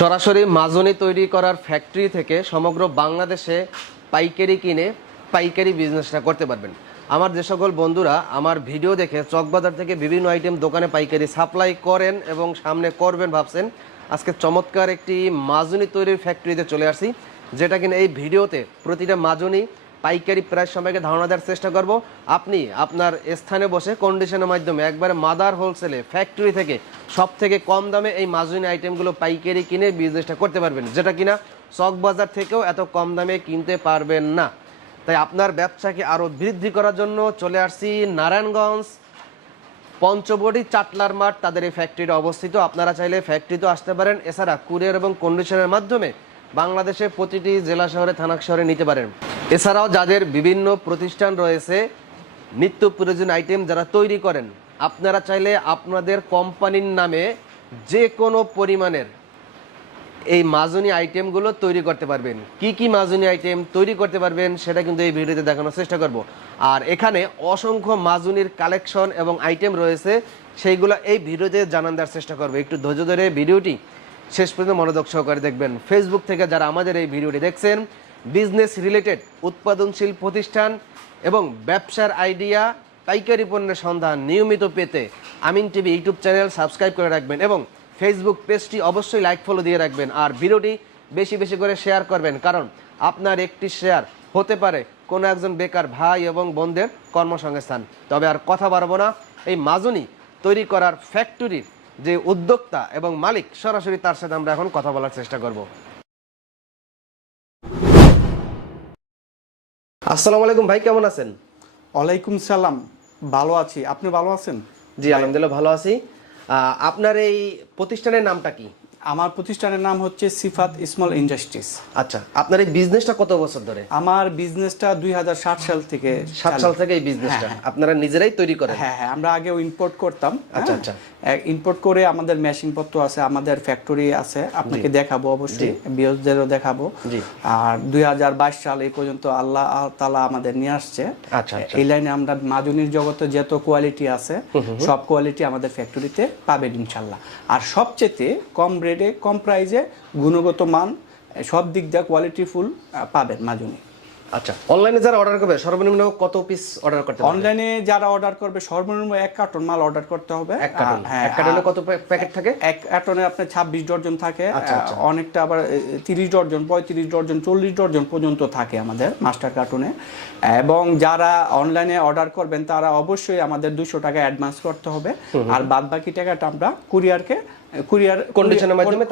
সরাসরি মাজনি তৈরি করার ফ্যাক্টরি থেকে সমগ্র বাংলাদেশে পাইকারি কিনে পাইকারি বিজনেসটা করতে পারবেন। আমার যে সকল বন্ধুরা আমার ভিডিও দেখে চকবাজার থেকে বিভিন্ন আইটেম দোকানে পাইকারি সাপ্লাই করেন এবং সামনে করবেন ভাবছেন, আজকে চমৎকার একটি মাজনি তৈরির ফ্যাক্টরিতে চলে আসছি, যেটা কিনা এই ভিডিওতে প্রতিটা মাজনি পাইকারি প্রাইস সম্পর্কে ধারণা দেওয়ার চেষ্টা করব। আপনি আপনার স্থানে বসে কন্ডিশনের মাধ্যমে একবারে মাদার হোলসেলে ফ্যাক্টরি থেকে সব থেকে কম দামে এই মাজনি আইটেমগুলো পাইকারি কিনে বিজনেসটা করতে পারবেন, যেটা কিনা চকবাজার থেকেও এত কম দামে কিনতে পারবেন না। তাই আপনার ব্যবসাকে আরও বৃদ্ধি করার জন্য চলে আসছি নারায়ণগঞ্জ পঞ্চবটি চাটলার মাঠ, তাদের এই ফ্যাক্টরিটা অবস্থিত। আপনারা চাইলে ফ্যাক্টরিতেও আসতে পারেন, এছাড়া কুরিয়ার এবং কন্ডিশনের মাধ্যমে বাংলাদেশের প্রতিটি জেলা শহরে থানা শহরে নিতে পারেন। এছাড়াও যাদের বিভিন্ন প্রতিষ্ঠান রয়েছে নিত্য প্রয়োজনীয় আইটেম যারা তৈরি করেন, আপনারা চাইলে আপনাদের কোম্পানির নামে যে কোনো পরিমাণের এই মাজনি আইটেমগুলো তৈরি করতে পারবেন। কি কি মাজনি আইটেম তৈরি করতে পারবেন সেটা কিন্তু এই ভিডিওতে দেখানোর চেষ্টা করব। আর এখানে অসংখ্য মাজনির কালেকশন এবং আইটেম রয়েছে, সেইগুলো এই ভিডিওতে জানান দেওয়ার চেষ্টা করবো। একটু ধৈর্য ধরে ভিডিওটি শেষ পর্যন্ত মনোযোগ সহকারে দেখবেন। ফেসবুক থেকে যারা আমাদের এই ভিডিওটি দেখছেন, বিজনেস রিলেটেড উৎপাদনশীল প্রতিষ্ঠান এবং ব্যবসার আইডিয়া পাইকারি পণ্যের সন্ধান নিয়মিত পেতে আমিন টিভি ইউটিউব চ্যানেল সাবস্ক্রাইব করে রাখবেন এবং ফেসবুক পেজটি অবশ্যই লাইক ফলো দিয়ে রাখবেন। আর ভিডিওটি বেশি বেশি করে শেয়ার করবেন, কারণ আপনার একটি শেয়ার হতে পারে কোনো একজন বেকার ভাই এবং বোনদের কর্মসংস্থান। তবে আর কথা বাড়াবো না, এই মাজনি তৈরি করার ফ্যাক্টরির যে উদ্যোক্তা এবং মালিক, সরাসরি তার সাথে আমরা এখন কথা বলার চেষ্টা করব। আসসালামু আলাইকুম ভাই, কেমন আছেন? ওয়ালাইকুম সালাম, ভালো আছি। আপনি ভালো আছেন? জি আলহামদুলিল্লাহ ভালো আছি। আপনার এই প্রতিষ্ঠানের নামটা কি? আমার প্রতিষ্ঠানের নাম হচ্ছে সিফাত স্মল ইন্ডাস্ট্রিজ। আচ্ছা, আপনার এই বিজনেসটা কত বছর ধরে? আমার বিজনেসটা 2007 সাল থেকে। 7 সাল থেকে এই বিজনেসটা আপনারা নিজেরাই তৈরি করেন? হ্যাঁ হ্যাঁ, আমরা আগেও ইম্পোর্ট করতাম। আচ্ছা আচ্ছা, ইম্পোর্ট করে আমাদের মেশিন পত্র আছে, আমাদের ফ্যাক্টরি আছে, আপনাকে দেখাবো অবশ্যই, বিয়সদেরও দেখাবো। আর 2022 সাল এই পর্যন্ত আল্লাহ তাআলা আমাদের নিয়ে আসছে। আচ্ছা, এই লাইনে আমরা মাজনির জগতে যত কোয়ালিটি আছে সব কোয়ালিটি আমাদের ফ্যাক্টরিতে পাবেন ইনশাল্লাহ। আর সবচেয়ে কম রেটে, কম প্রাইসে, গুণগত মান সব দিক দিয়ে কোয়ালিটিফুল পাবেন মাজনি। আচ্ছা, অনলাইনে যারা অর্ডার করবে সর্বনিম্ন কত পিস অর্ডার করতে হবে? অনলাইনে যারা অর্ডার করবে সর্বনিম্ন 1 কার্টন মাল অর্ডার করতে হবে। এক কার্টনে কত প্যাকেট থাকে? এক কার্টনে আপনার 26 ডজন থাকে। অনেকটা আবার 30 ডজন, 35 ডজন, 40 ডজন পর্যন্ত থাকে আমাদের মাস্টার কার্টনে। এবং যারা অনলাইনে অর্ডার করবেন তারা অবশ্যই আমাদের 200 টাকা অ্যাডভান্স করতে হবে। আর বাদ বাকি টাকাটা আমরা কুরিয়ার কন্ডিশনের মাধ্যমে